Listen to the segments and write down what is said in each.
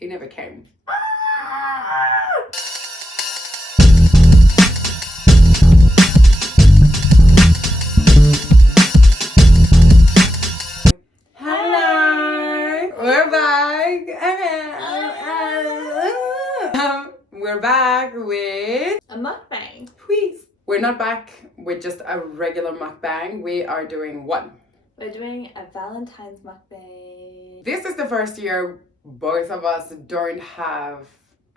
He never came. Hello, we're back. We're back with a mukbang. Please. We're not back with just a regular mukbang. We are doing one. We're doing a Valentine's mukbang. This is the first year both of us don't have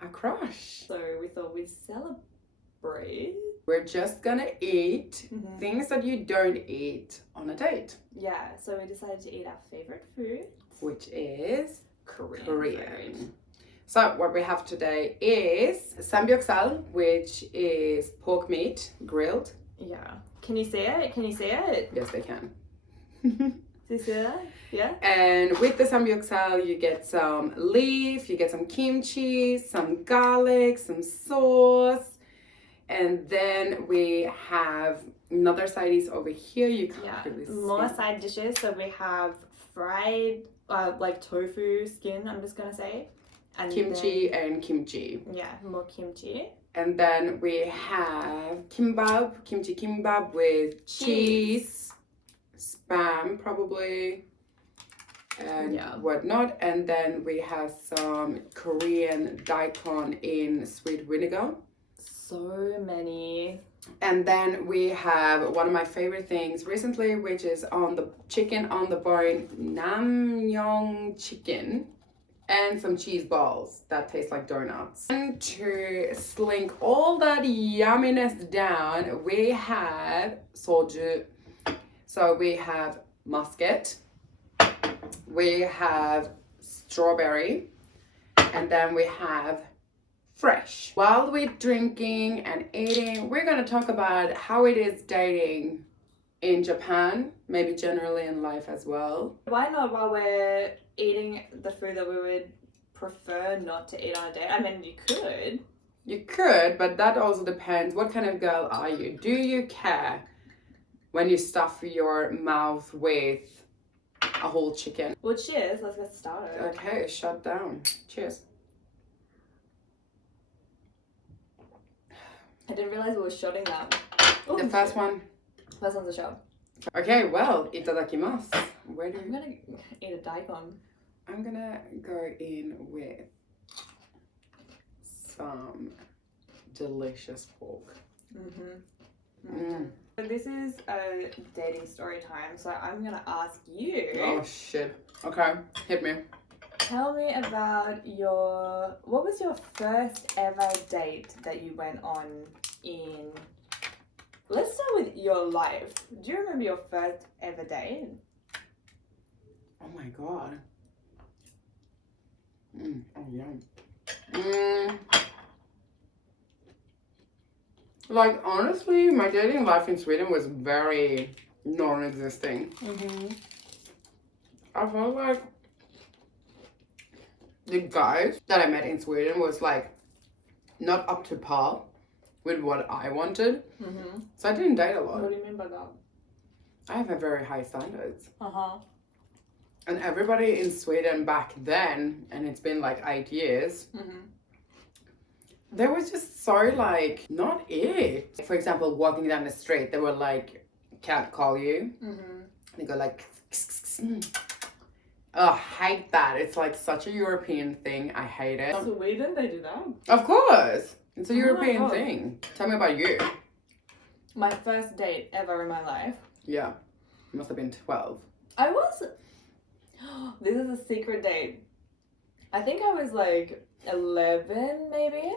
a crush. So we thought we'd celebrate. We're just gonna eat things that you don't eat on a date. Yeah, so we decided to eat our favorite food, which is Korean. Korean. So what we have today is samgyeopsal, which is pork meat grilled. Yeah. Can you see it? Can you see it? Yes, they can. Do you see that? Yeah. And with the samgyeopsal, you get some leaf, you get some kimchi, some garlic, some sauce, and then we have another side dish over here. You can't really see. More side dishes. So we have fried, like tofu skin. I'm just gonna say. And kimchi and kimchi. Yeah, more kimchi. And then we have kimbap, kimchi kimbap with cheese, spam probably, and whatnot. And then we have some Korean daikon in sweet vinegar. So many. And then we have one of my favorite things recently, which is on the chicken on the bone, namyeong chicken. And some cheese balls that taste like donuts. And to slink all that yumminess down, we have soju. So we have muscat, we have strawberry, and then we have fresh. While we're drinking and eating, we're gonna talk about how it is dating in Japan, maybe generally in life as well. Why not while we're eating the food that we would prefer not to eat on a date? I mean, you could. You could, but that also depends. What kind of girl are you? Do you care when you stuff your mouth with a whole chicken? Well, cheers. Let's get started. Okay, shut down. Cheers. I didn't realize we were shotting that. Ooh, the first one. First one's a shot. Okay, well, itadakimasu. Where do I'm gonna eat a daikon. I'm gonna go in with some delicious pork. So this is a dating story time, so I'm gonna ask you. Oh shit. Okay, hit me. Tell me about what was your first ever date that you went on in... Let's start with your life. Do you remember your first ever date? Oh my god. Oh yeah. Like honestly, my dating life in Sweden was very non-existing. I felt like the guys that I met in Sweden was like not up to par with what I wanted. So I didn't date a lot. What do you mean by that? I have a very high standards. Uh-huh. And everybody in Sweden back then, and it's been like 8 years, they were just so like, not it. For example, walking down the street, they were like, can't call you. They go like, oh, I hate that. It's like such a European thing. I hate it. Sweden, they do that? Of course. It's a European thing. Tell me about you. My first date ever in my life. Yeah. You must have been 12. I was... This is a secret date. I think I was like 11 maybe.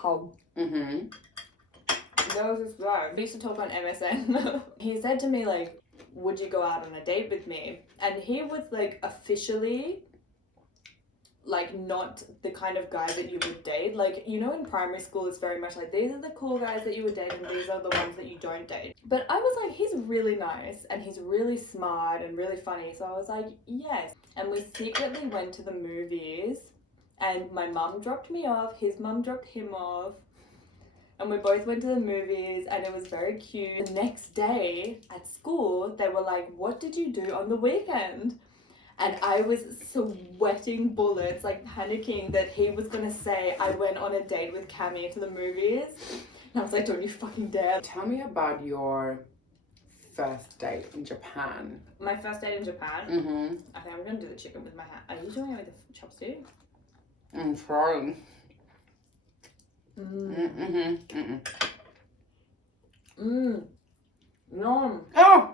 How? There was this guy. We used to talk on MSN. He said to me like, would you go out on a date with me? And he was like officially like not the kind of guy that you would date. Like, you know, in primary school it's very much like these are the cool guys that you would date and these are the ones that you don't date. But I was like, he's really nice and he's really smart and really funny. So I was like, yes. And we secretly went to the movies and my mum dropped me off, his mum dropped him off. And we both went to the movies and it was very cute. The next day at school, they were like, what did you do on the weekend? And I was sweating bullets, like panicking that he was gonna say I went on a date with Cami to the movies. And I was like, don't you fucking dare. Tell me about your first date in Japan. My first date in Japan? Mm-hmm. I think I'm gonna do the chicken with my hand. Are you doing it with the chopstick? I'm trying. No. Oh!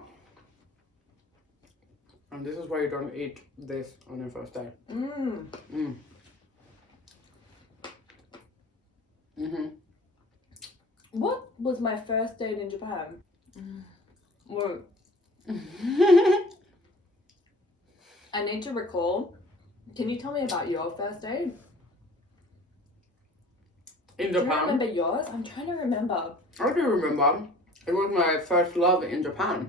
And this is why you don't eat this on your first date. What was my first date in Japan? Whoa. I need to recall. Can you tell me about your first date? In Do you Japan? remember yours? I'm trying to remember. I do remember. It was my first love in Japan.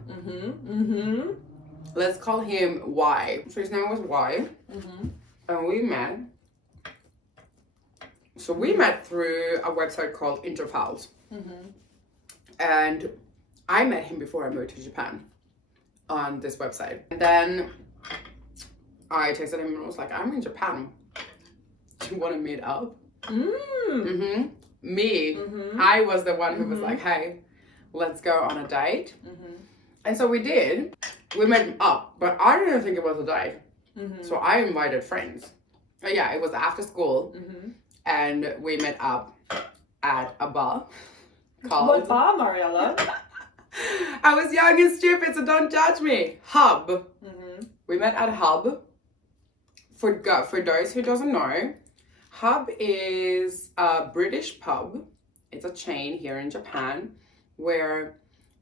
Let's call him Y. So his name was Y. And we met. So we met through a website called Interpals. And I met him before I moved to Japan on this website. And then I texted him and was like, I'm in Japan. Do you want to meet up? Me. I was the one who was like, hey, let's go on a date. And so we did. We met up, but I didn't think it was a date. So I invited friends. But yeah, it was after school. And we met up at a bar called... What bar, Marijela? I was young and stupid, so don't judge me. Hub. We met at Hub. For those who doesn't know, Hub is a British pub. It's a chain here in Japan where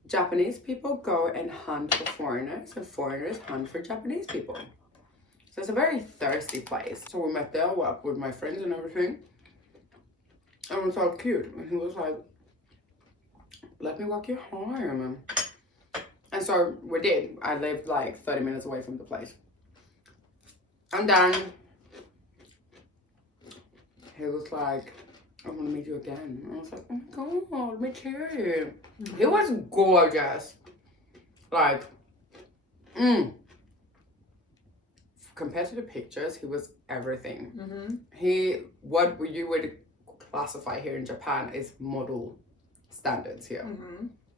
Japanese people go and hunt for foreigners and foreigners hunt for Japanese people. So it's a very thirsty place. So we met there with my friends and everything. And it was so cute. And he was like, let me walk you home. And so we did. I lived like 30 minutes away from the place. And then he was like, I want to meet you again. And I was like, oh my God, me too. He was gorgeous. Like, compared to the pictures, he was everything. What you would classify here in Japan is model standards here.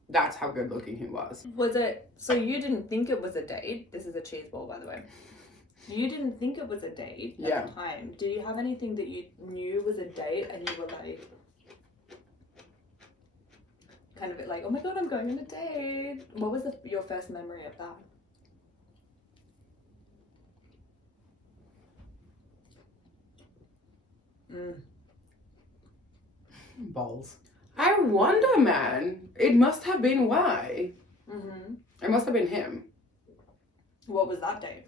That's how good looking he was. Was it, so you didn't think it was a date? This is a cheese ball, by the way. You didn't think it was a date at the time. Do you have anything that you knew was a date and you were like, kind of like, oh my God, I'm going on a date? What was your first memory of that? Balls. I wonder, man. It must have been why. It must have been him. What was that date?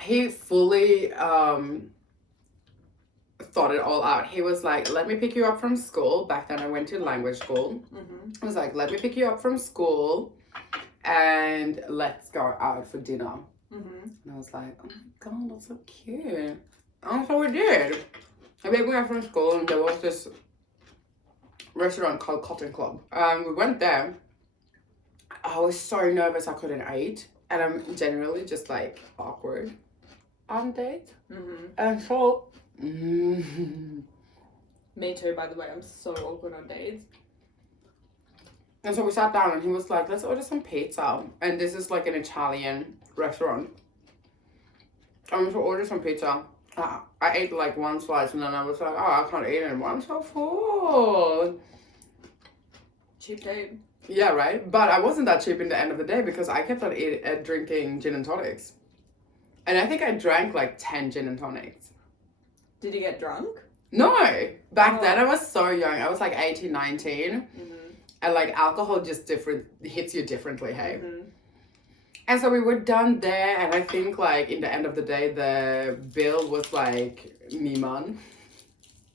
He fully thought it all out. He was like, let me pick you up from school. Back then I went to language school. He was like, let me pick you up from school and let's go out for dinner. And I was like, oh my God, that's so cute. And so we did. I picked me up from school and there was this restaurant called Cotton Club. We went there. I was so nervous I couldn't eat. And I'm generally just like awkward on dates. And so... Me too, by the way. I'm so awkward on dates. And so we sat down and he was like, let's order some pizza. And this is like an Italian restaurant. And we ordered some pizza. I ate like one slice and then I was like, oh, I can't eat it. I'm so full. Cheap date. Yeah, right? But I wasn't that cheap in the end of the day because I kept on drinking gin and tonics. And I think I drank like 10 gin and tonics. Did you get drunk? No. Back then I was so young. I was like 18, 19. And like alcohol just hits you differently, hey? And so we were done there, and I think like in the end of the day, the bill was like Niman.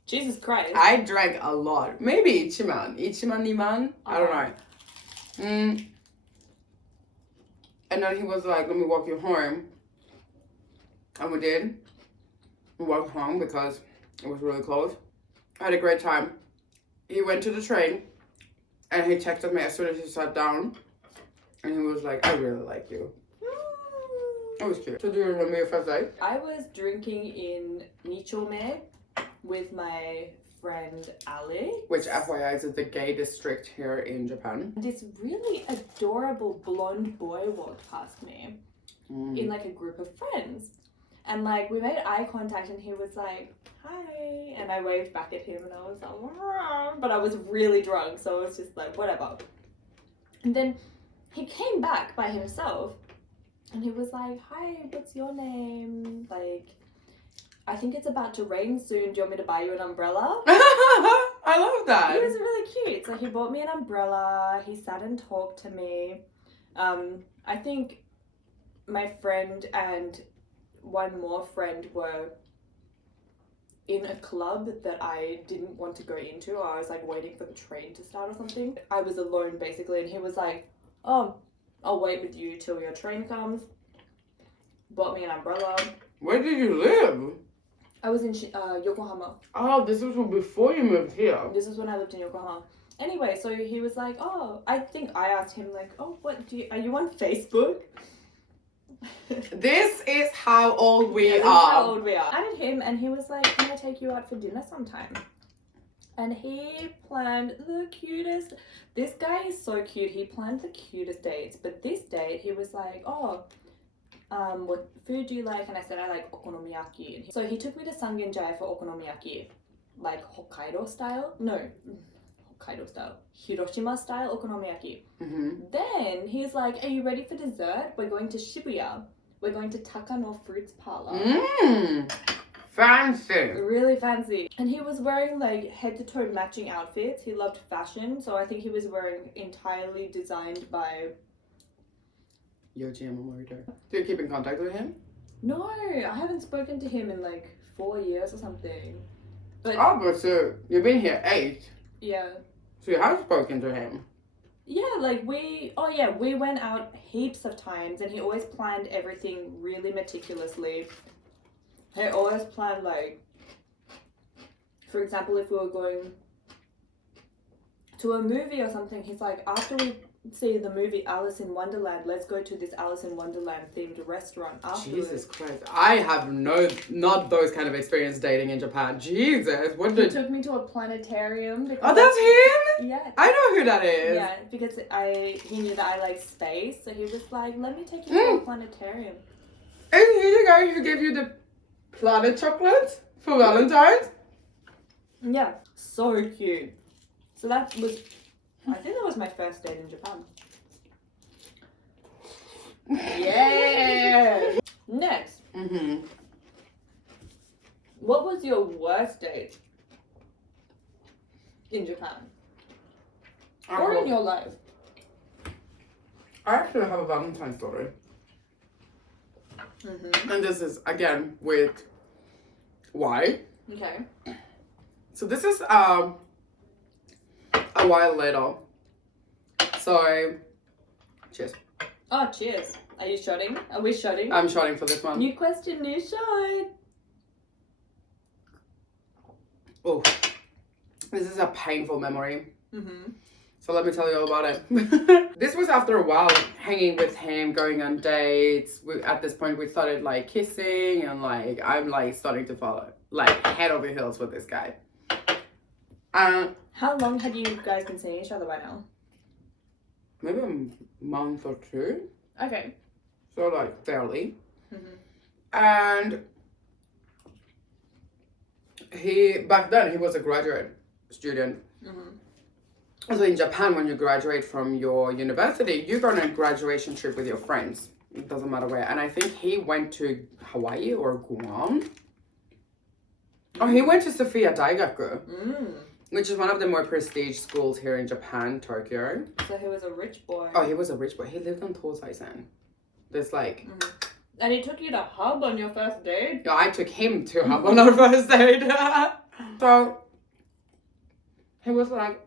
Jesus Christ. I drank a lot. Maybe Ichiman, Niman? I don't know. And then he was like, let me walk you home. And we did. We walked home because it was really close. I had a great time. He went to the train, and he texted me as soon as he sat down. And he was like, I really like you. It was cute. So do you remember your first date? I was drinking in Nichome with my friend Ali. Which FYI is the gay district here in Japan. This really adorable blonde boy walked past me in like a group of friends. And like we made eye contact and he was like, hi. And I waved back at him and I was like, "Rah." But I was really drunk. So I was just like, whatever. And then he came back by himself and he was like, hi, what's your name? Like, I think it's about to rain soon. Do you want me to buy you an umbrella? I love that. He was really cute. So he bought me an umbrella. He sat and talked to me. I think my friend and one more friend were in a club that I didn't want to go into. I was like waiting for the train to start or something. I was alone basically, and he was like, oh, I'll wait with you till your train comes. Bought me an umbrella. Where did you live? I was in Yokohama. Oh, this was before you moved here. This is when I lived in Yokohama. Anyway, so he was like, oh, I think I asked him like, oh, what are you on Facebook? This is how old we This is are. how old we are. I added him and he was like, can I take you out for dinner sometime? And he planned the cutest. This guy is so cute. He planned the cutest dates. But this date, he was like, oh, what food do you like? And I said, I like okonomiyaki. So he took me to Sangenjaya for okonomiyaki. Like Hokkaido style? No, Hokkaido style. Hiroshima style okonomiyaki. Then he's like, are you ready for dessert? We're going to Shibuya. We're going to Takano Fruits Parlor. Fancy. Really fancy. And he was wearing like head to toe matching outfits. He loved fashion. So I think he was wearing entirely designed by... Yoji Yamamoto. Do you keep in contact with him? No, I haven't spoken to him in like 4 years or something. But but so you've been here 8. yeah. So you have spoken to him. Yeah, like we went out heaps of times and he always planned everything really meticulously. He always planned like, for example, if we were going to a movie or something, he's like, after we see the movie Alice in Wonderland, let's go to this Alice in Wonderland themed restaurant afterwards. Jesus Christ. I have not those kind of experience dating in Japan. Jesus, what He did... took me to a planetarium. Oh, that's him? Yeah. I know who that is. Yeah, because he knew that I like space, so he was like, let me take you to a planetarium. Isn't he the guy who gave you the planet chocolate for Valentines? Yeah, so cute. So that was, I think that was my first date in Japan. Yeah. Next, what was your worst date in Japan? Or in your life? I actually have a Valentine story. And this is, again, with why. Okay. So this is a while later. So, cheers. Oh, cheers. Are you shotting? Are we shotting? I'm shotting for this one. New question, new shot. Oh, this is a painful memory. So let me tell you all about it. This was after a while hanging with him, going on dates. At this point, we started like kissing and like I'm like starting to follow like head over heels with this guy. How long had you guys been seeing each other by now? Maybe a month or 2. Okay. So like fairly. And back then he was a graduate student. So in Japan, when you graduate from your university, you go on a graduation trip with your friends. It doesn't matter where. And I think he went to Hawaii or Guam. Oh, he went to Sophia Daigaku, which is one of the more prestige schools here in Japan, Tokyo. So he was a rich boy. Oh, he was a rich boy. He lived on Tosai-sen. There's like... And he took you to Hub on your first date? Yeah, I took him to Hub on our first date. So, he was like,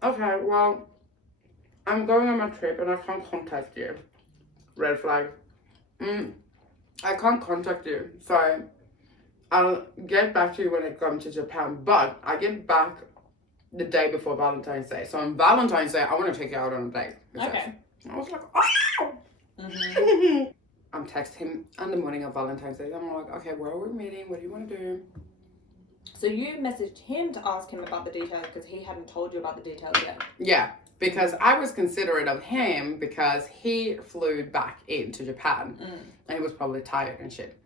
okay, well, I'm going on my trip and I can't contact you. Red flag. I can't contact you, so I'll get back to you when I come to Japan. But I get back the day before Valentine's Day. So on Valentine's Day, I want to take you out on a date. Okay. I was like, oh! I'm texting him on the morning of Valentine's Day. I'm like, okay, where are we meeting? What do you want to do? So you messaged him to ask him about the details because he hadn't told you about the details yet. Yeah, because I was considerate of him because he flew back into Japan and he was probably tired and shit.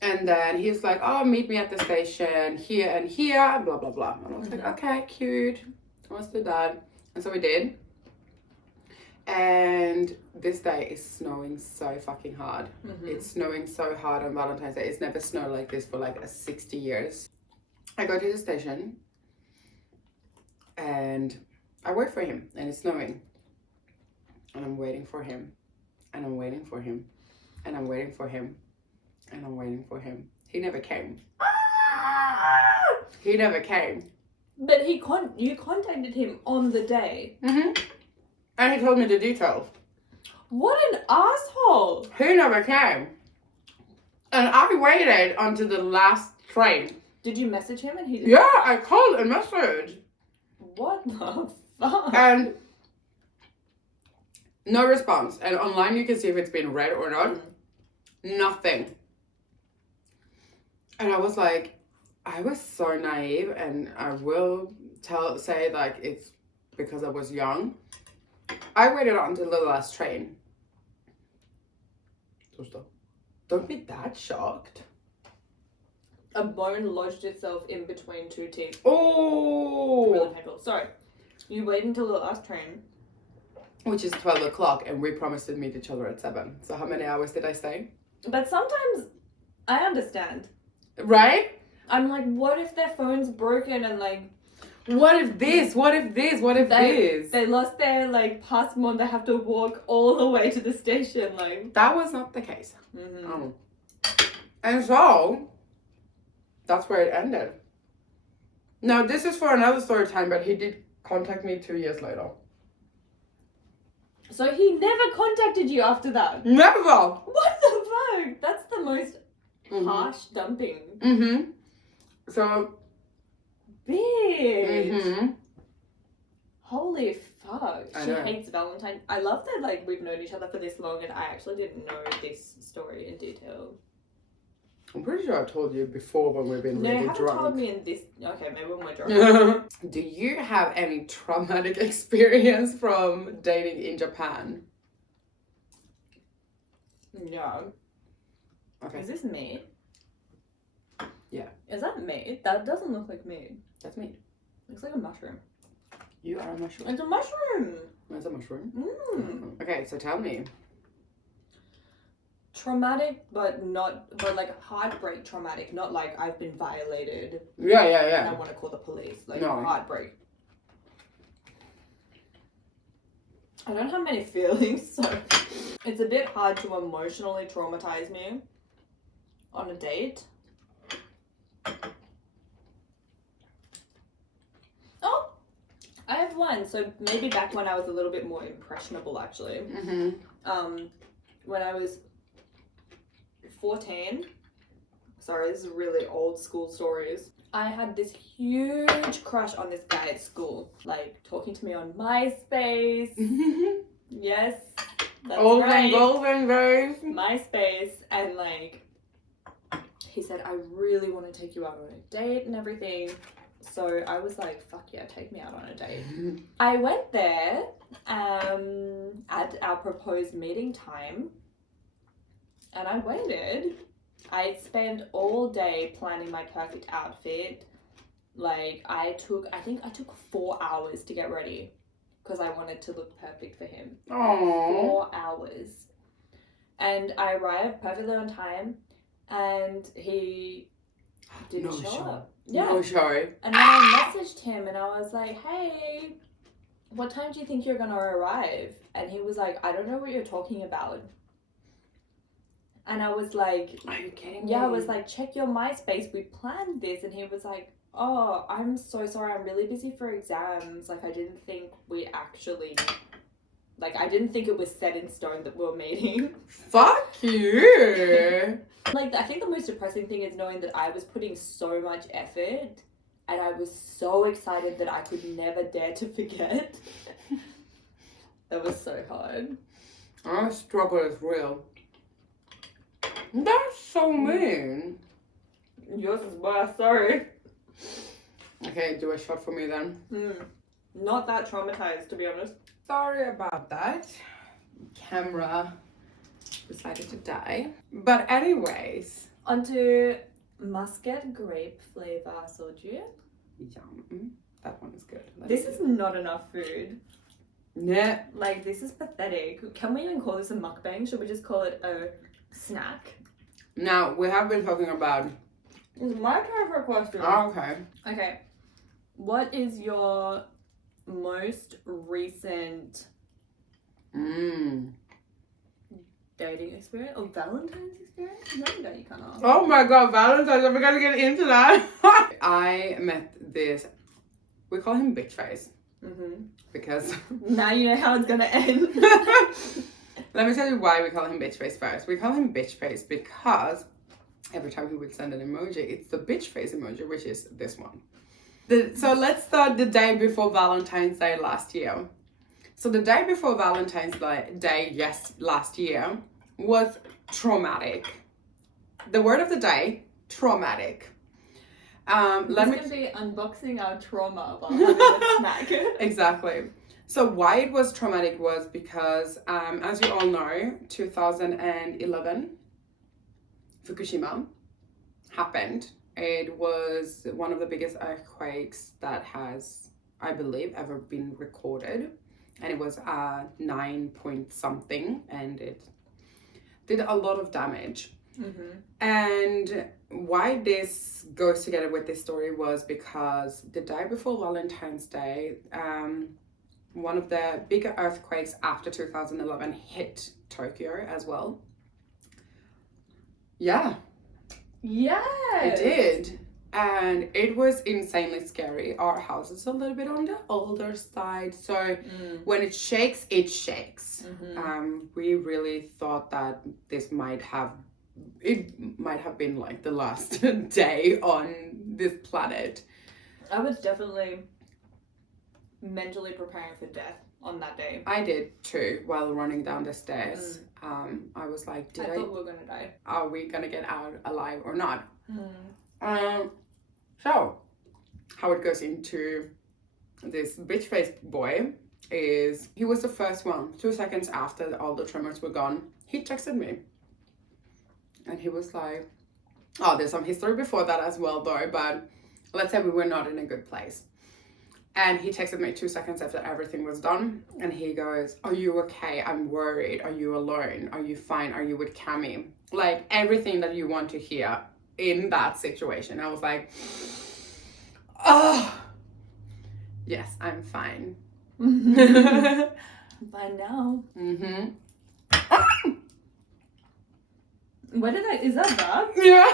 And then he's like, oh, meet me at the station here and here, and blah, blah, blah. And I was like, okay, cute. Let's do that. And so we did. And this day is snowing so fucking hard. It's snowing so hard on Valentine's Day. It's never snowed like this for like 60 years. I go to the station and I wait for him and it's snowing. And I'm waiting for him. And I'm waiting for him. And I'm waiting for him. And I'm waiting for him. He never came. He never came. But you contacted him on the day. And he told me the details. What an asshole! He never came. And I waited until the last train. Did you message him and he didn't? Yeah, I called and messaged. What the fuck? And no response. And online you can see if it's been read or not. Nothing. And I was like, I was so naive, and I will say like it's because I was young. I waited until the last train. Don't be that shocked. A bone lodged itself in between two teeth. Oh! Really painful. Sorry. You wait until the last train. Which is 12 o'clock, and we promised to meet each other at 7. So how many hours did I stay? But sometimes I understand. Right? I'm like, what if their phone's broken and like... What if this? What if this? What if this? They lost their like passport. They have to walk all the way to the station. Like that was not the case. And so that's where it ended. Now this is for another story time, but he did contact me 2 years later. So he never contacted you after that? Never. What the fuck? That's the most harsh dumping. So bitch. Holy fuck. She know. hates Valentine. I love that like we've known each other for this long and I actually didn't know this story in detail. I'm pretty sure I told you before when we've been really you haven't drunk. told me in this. Okay, maybe when we're drunk. Do you have any traumatic experience from dating in Japan? No. Okay. Is this meat? Yeah. Is that meat? That doesn't look like meat. That's me. Looks like a mushroom. You are a mushroom. It's a mushroom. It's a mushroom. Okay, so tell me. Traumatic, but like heartbreak traumatic, not like I've been violated. Yeah. And I want to call the police. Like No. heartbreak. I don't have many feelings, so it's a bit hard to emotionally traumatize me on a date. Oh, I have one. So maybe back when I was a little bit more impressionable, actually. When I was 14. Sorry, this is really old school stories. I had this huge crush on this guy at school, like talking to me on MySpace. Yes, that's right. Golden, guys. MySpace, and like he said, I really want to take you out on a date and everything. So I was like, fuck yeah, take me out on a date. I went there at our proposed meeting time, and I waited. I spent all day planning my perfect outfit. Like I think I took 4 hours to get ready because I wanted to look perfect for him. Aww. 4 hours. And I arrived perfectly on time and he didn't show up. Yeah. No show. And then I messaged him and I was like, hey, what time do you think you're gonna arrive? And he was like, I don't know what you're talking about. And I was like, are you kidding me? Yeah, I was like, check your MySpace. We planned this. And he was like, oh, I'm so sorry. I'm really busy for exams. Like, I didn't think we actually, like, I didn't think it was set in stone that we were meeting. Fuck you. Like, I think the most depressing thing is knowing that I was putting so much effort and I was so excited that I could never dare to forget. That was so hard. Oh, struggle is real. That's so mean. Yours is worse, sorry. Okay, do a shot for me then. Not that traumatized, to be honest. Sorry about that. Camera decided to die. But anyways. Onto muscat grape flavor soju. Yum. That one is good. This is not enough food. Yeah. Like, this is pathetic. Can we even call this a mukbang? Should we just call it a snack? Now, we have been talking about... It's my turn for a question. Oh, okay. Okay. What is your most recent dating experience or Valentine's experience? No, you can't ask. Oh my god, Valentine's, are we gonna get into that? I met this, we call him bitch face. Because now you know how it's gonna end. let me tell you why we call him bitch face first. We call him bitch face because every time he would send an emoji, it's the bitch face emoji, which is this one. So let's start the day before Valentine's Day last year. So the day before Valentine's Day, last year, was traumatic. The word of the day, traumatic. Let me be unboxing our trauma while having a snack. Exactly. So why it was traumatic was because, as you all know, 2011, Fukushima happened. It was one of the biggest earthquakes that has, I believe, ever been recorded. And it was 9 point something, and it did a lot of damage. And why this goes together with this story was because the day before Valentine's Day, one of the bigger earthquakes after 2011 hit Tokyo as well. Yeah. Yes. It did. And it was insanely scary. Our house is a little bit on the older side, so when it shakes, it shakes. We really thought that this might have been like the last day on this planet. I was definitely mentally preparing for death on that day. I did too, while running down the stairs. I was like, I thought we were gonna die. Are we gonna get out alive or not? So, how it goes into this bitch-faced boy is, he was the first one. 2 seconds after all the tremors were gone, he texted me. And he was like, oh, there's some history before that as well though, but let's say we were not in a good place. And he texted me 2 seconds after everything was done. And he goes, are you okay? I'm worried. Are you alone? Are you fine? Are you with Cami? Like everything that you want to hear in that situation. I was like, oh, yes, I'm fine. Fine now. What is that bad? Yeah.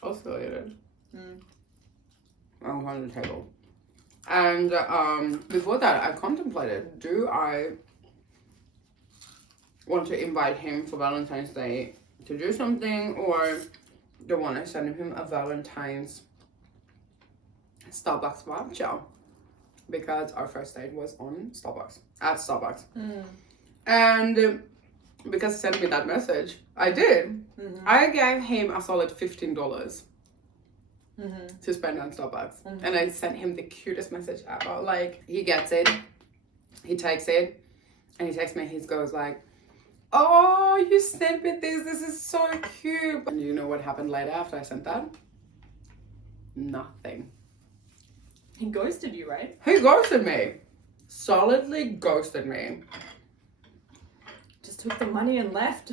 I'll still eat it. On the table. And before that, I contemplated, do I want to invite him for Valentine's Day to do something, or do I want to send him a Valentine's Starbucks voucher? Because our first date was at Starbucks. And because he sent me that message, I did. I gave him a solid $15 to spend on Starbucks. And I sent him the cutest message ever. Like, he gets it, he takes it, and he texts me, he goes like, oh, you sent me this is so cute. And you know what happened later after I sent that? Nothing. He ghosted you, right? He ghosted me. Solidly ghosted me. Just took the money and left.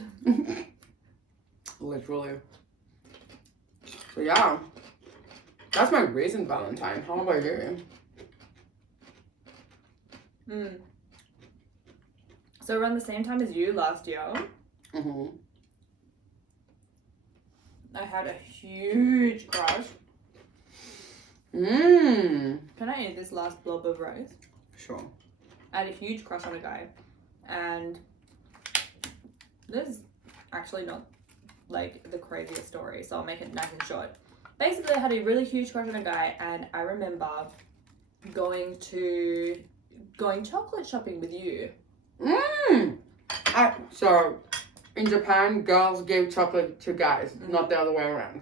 Literally. So yeah, that's my recent Valentine. How about you? So around the same time as you last year, I had a huge crush. Can I eat this last blob of rice? Sure. I had a huge crush on a guy, and this is actually not like the craziest story, so I'll make it nice and short. Basically, I had a really huge crush on a guy, and I remember going chocolate shopping with you So, in Japan, girls give chocolate to guys, not the other way around.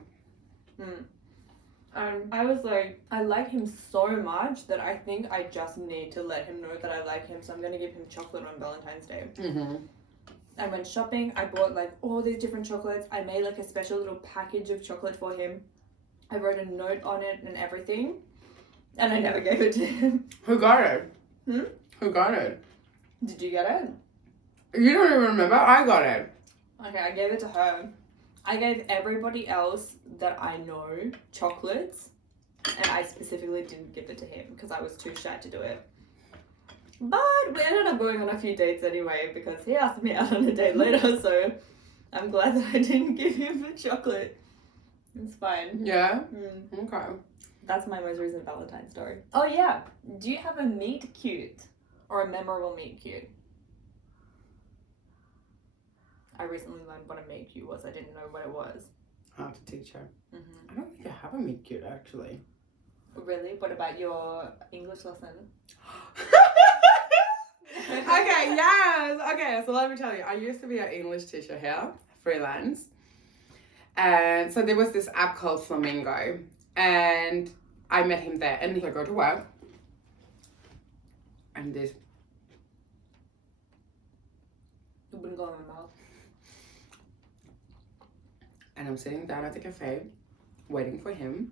I was like, I like him so much that I think I just need to let him know that I like him. So I'm going to give him chocolate on Valentine's Day. I went shopping. I bought like all these different chocolates. I made like a special little package of chocolate for him. I wrote a note on it and everything. And I never gave it to him. Who got it? Who got it? Did you get it? You don't even remember? I got it. Okay, I gave it to her. I gave everybody else that I know chocolates, and I specifically didn't give it to him because I was too shy to do it. But we ended up going on a few dates anyway because he asked me out on a date later, so I'm glad that I didn't give him the chocolate. It's fine. Yeah? Okay. That's my most recent Valentine's story. Oh yeah, do you have a meet cute or a memorable meet cute? I recently learned what a meet cute was. I didn't know what it was. I have to teach her. I don't think I have a meet cute actually. Really? What about your English lesson? Okay, yes. Okay, so let me tell you. I used to be an English teacher here, freelance. And so there was this app called Flamingo. And I met him there. And I go to work. And this. It wouldn't go in my mouth. And I'm sitting down at the cafe, waiting for him.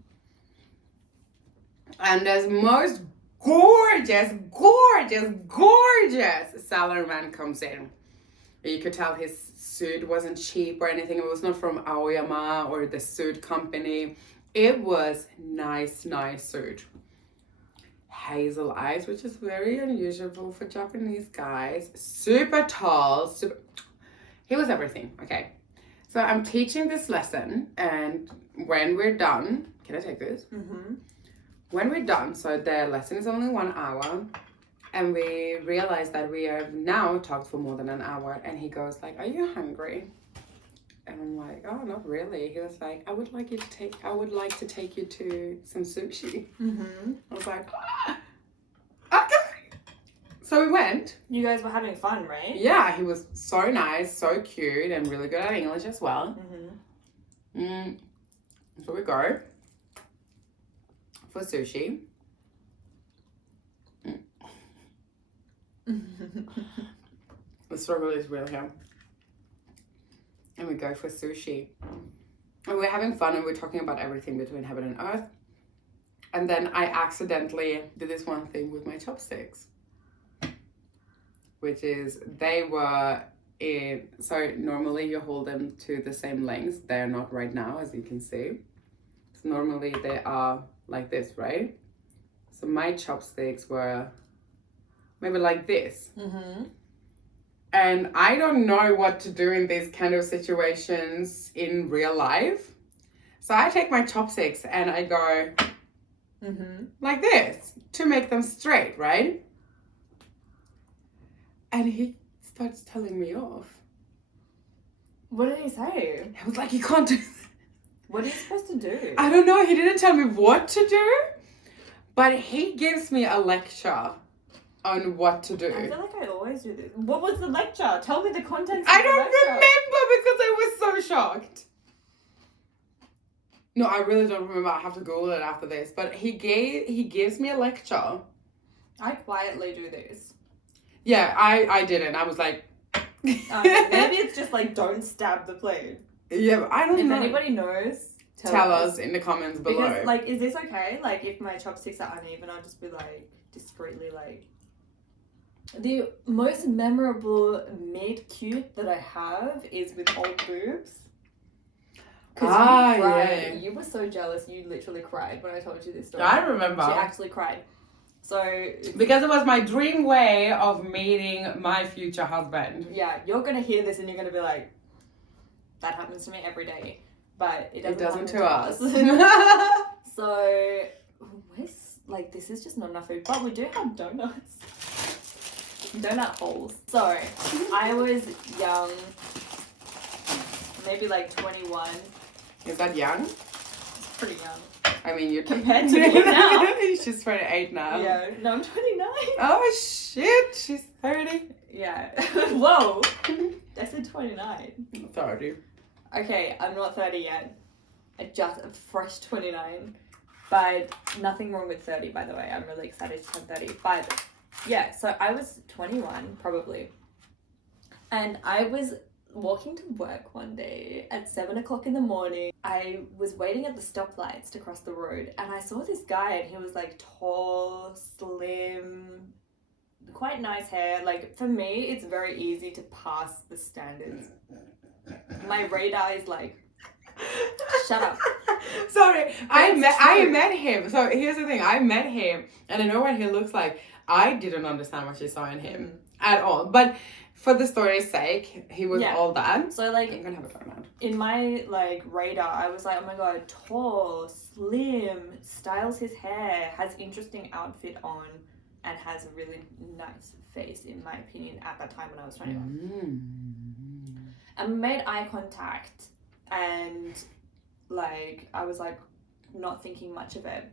And this most gorgeous salaryman comes in. You could tell his suit wasn't cheap or anything. It was not from Aoyama or the suit company. It was nice suit. Hazel eyes, which is very unusual for Japanese guys. Super tall. He was everything, okay. So I'm teaching this lesson, and when we're done, can I take this? When we're done, so the lesson is only 1 hour, and we realize that we have now talked for more than an hour, and he goes like, "Are you hungry?" And I'm like, "Oh, not really." He was like, I would like to take you to some sushi." I was like, okay. So we went. You guys were having fun, right? Yeah, he was so nice, so cute, and really good at English as well. So we go for sushi. The struggle is real here. And we go for sushi. And we're having fun, and we're talking about everything between heaven and earth. And then I accidentally did this one thing with my chopsticks. Which is, they were in, so normally you hold them to the same length. They're not right now, as you can see. So normally they are like this, right? So my chopsticks were maybe like this. And I don't know what to do in these kind of situations in real life. So I take my chopsticks and I go like this to make them straight, right? And he starts telling me off. What did he say? He was like, "You can't do that." What are you supposed to do? I don't know. He didn't tell me what to do. But he gives me a lecture on what to do. I feel like I always do this. What was the lecture? Tell me the contents I of the don't lecture. remember because I was so shocked. No, I really don't remember. I have to Google it after this. But he gives me a lecture. I quietly do this. Yeah, I didn't. I was like... Maybe it's just like, don't stab the plate. Yeah, but I don't know. If anybody knows, tell us in the comments below. Because, like, is this okay? Like, if my chopsticks are uneven, I'll just be like, discreetly like... The most memorable meet cute that I have is with old boobs. Because you cried. Yeah. You were so jealous. You literally cried when I told you this story. I remember. She actually cried. So... Because it was my dream way of meeting my future husband. Yeah, you're going to hear this and you're going to be like, that happens to me every day. But it doesn't to us. So, like, this is just not enough food. But we do have donuts. Donut holes. So, I was young, maybe like 21. Is that young? It's pretty young. I mean, you're compared to me now. She's 28 now. Yeah, no, I'm 29. Oh shit, she's 30. Yeah. Whoa. I said 29. 30. Okay, I'm not 30 yet. I just a fresh 29. But nothing wrong with 30, by the way. I'm really excited to turn 30. But yeah, so I was 21 probably. And I was walking to work one day at 7 o'clock in the morning. I was waiting at the stoplights to cross the road, and I saw this guy, and he was like tall, slim, quite nice hair. Like, for me, it's very easy to pass the standards. My radar is like, shut up. Sorry, I met him. So here's the thing, I met him and I know what he looks like. I didn't understand what she saw in him at all. But for the story's sake, he was all that. So like, I'm gonna have a donut. In my like radar, I was like, oh my god, tall, slim, styles his hair, has interesting outfit on, and has a really nice face, in my opinion, at that time when I was 21. And we made eye contact, and like I was like not thinking much of it,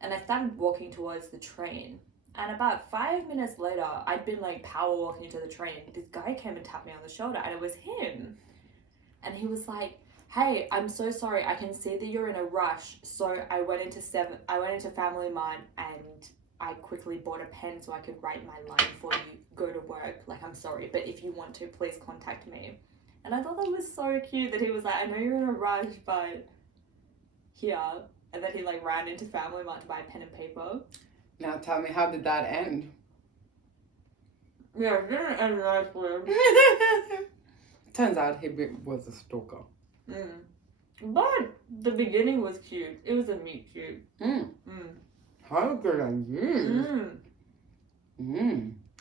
and I started walking towards the train. And about 5 minutes later, I'd been like power walking to the train. This guy came and tapped me on the shoulder, and it was him. And he was like, "Hey, I'm so sorry. I can see that you're in a rush. So I went into Family Mart and I quickly bought a pen so I could write my line for you. Go to work. Like, I'm sorry, but if you want to, please contact me." And I thought that was so cute that he was like, "I know you're in a rush, but here." And then he like ran into Family Mart to buy pen and paper. Now tell me, how did that end? Yeah, it didn't end nicely. Turns out he was a stalker. But the beginning was cute. It was a meet cute. How good are you?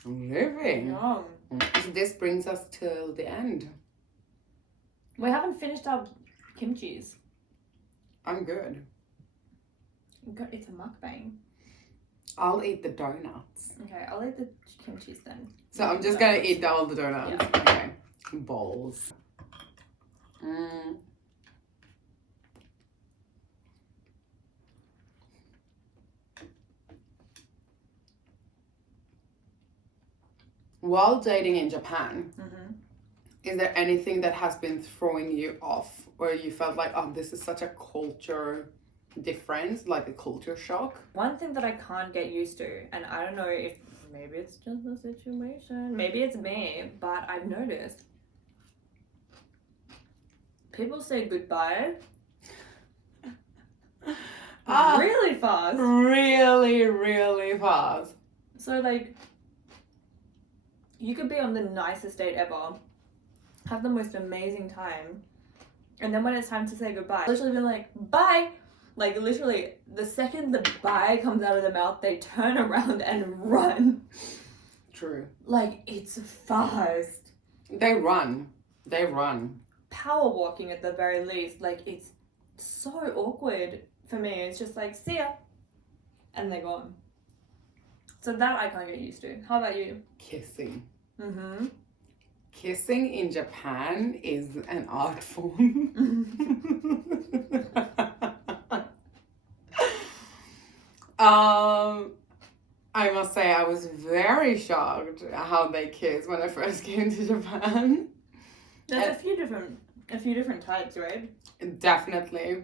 Living. Yum. So this brings us till the end. We haven't finished our kimchis. I'm good. It's a mukbang. I'll eat the donuts. Okay, I'll eat the kimchis then. So I'm just gonna eat all the donuts. Yeah. Okay. Balls. While dating in Japan, is there anything that has been throwing you off, or you felt like, oh, this is such a culture difference, like a culture shock? One thing that I can't get used to, and I don't know if maybe it's just the situation, maybe it's me, but I've noticed people say goodbye really fast. Really, really fast. So like, you could be on the nicest date ever, have the most amazing time, and then when it's time to say goodbye, literally be like, bye. Like, literally, the second the bye comes out of the mouth, they turn around and run. True. Like, it's fast. They run. Power walking at the very least. Like, it's so awkward for me. It's just like, see ya. And they're gone. So that I can't get used to. How about you? Kissing. Kissing in Japan is an art form. I must say I was very shocked at how they kiss when I first came to Japan. There's a few different types, right? Definitely.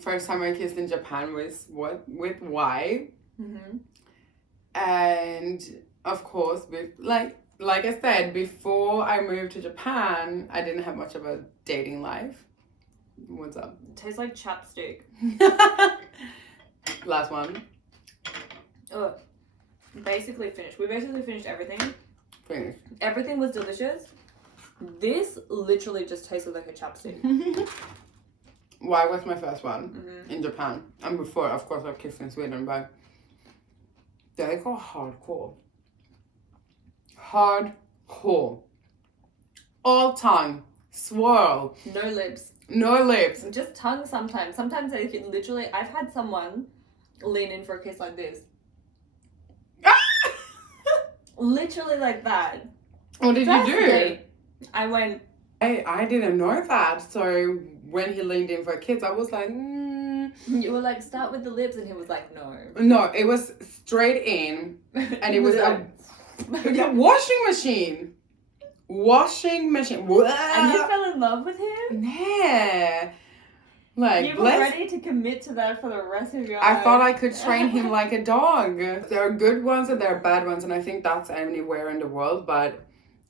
First time I kissed in Japan was with Y. And of course, like I said, before I moved to Japan, I didn't have much of a dating life. What's up? It tastes like chapstick. Last one. Oh, basically finished. We basically finished everything. Finished. Everything was delicious. This literally just tasted like a chapstick. Y was my first one in Japan. And before, of course, I've kissed in Sweden, but they go hardcore. Hardcore. All tongue. Swirl. No lips. No lips. Just tongue sometimes. Sometimes I can literally, I've had someone lean in for a kiss like this. Literally like that. What did you do? I went. I didn't know that. So when he leaned in for a kiss, I was like, You were like, start with the lips, and he was like, no. No, it was straight in, and it was a washing machine. Washing machine. And you fell in love with him? Yeah. Like, you were ready to commit to that for the rest of your life. I thought I could train him like a dog. There are good ones and there are bad ones, and I think that's anywhere in the world, but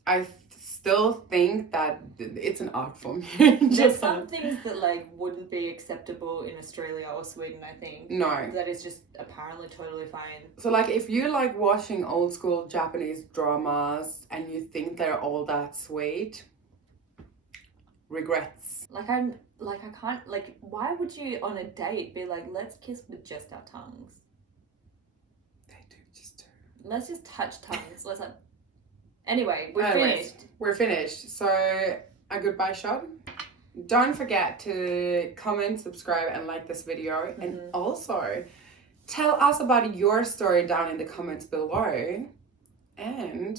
I still think that it's an art form. There's some things that like wouldn't be acceptable in Australia or Sweden, I think. No. That is just apparently totally fine. So like if you like watching old school Japanese dramas and you think they're all that sweet, regrets. I can't, like, why would you on a date be like, let's kiss with just our tongues? They do just do. Let's just touch tongues. Let's like. Anyway, We're finished. So, a goodbye shot. Don't forget to comment, subscribe, and like this video. Mm-hmm. And also, tell us about your story down in the comments below. And...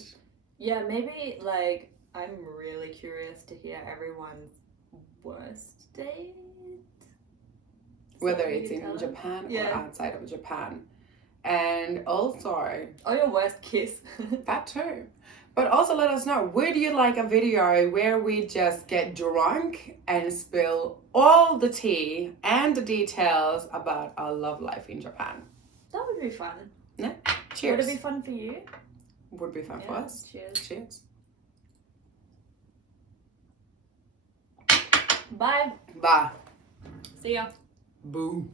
yeah, maybe, like, I'm really curious to hear everyone's worst date. Whether it's in Japan or outside of Japan. And also... oh, your worst kiss. That too. But also let us know, would you like a video where we just get drunk and spill all the tea and the details about our love life in Japan? That would be fun. Yeah. Cheers. Would it be fun for you? Would be fun for us. Cheers. Cheers. Bye. Bye. See ya. Boo.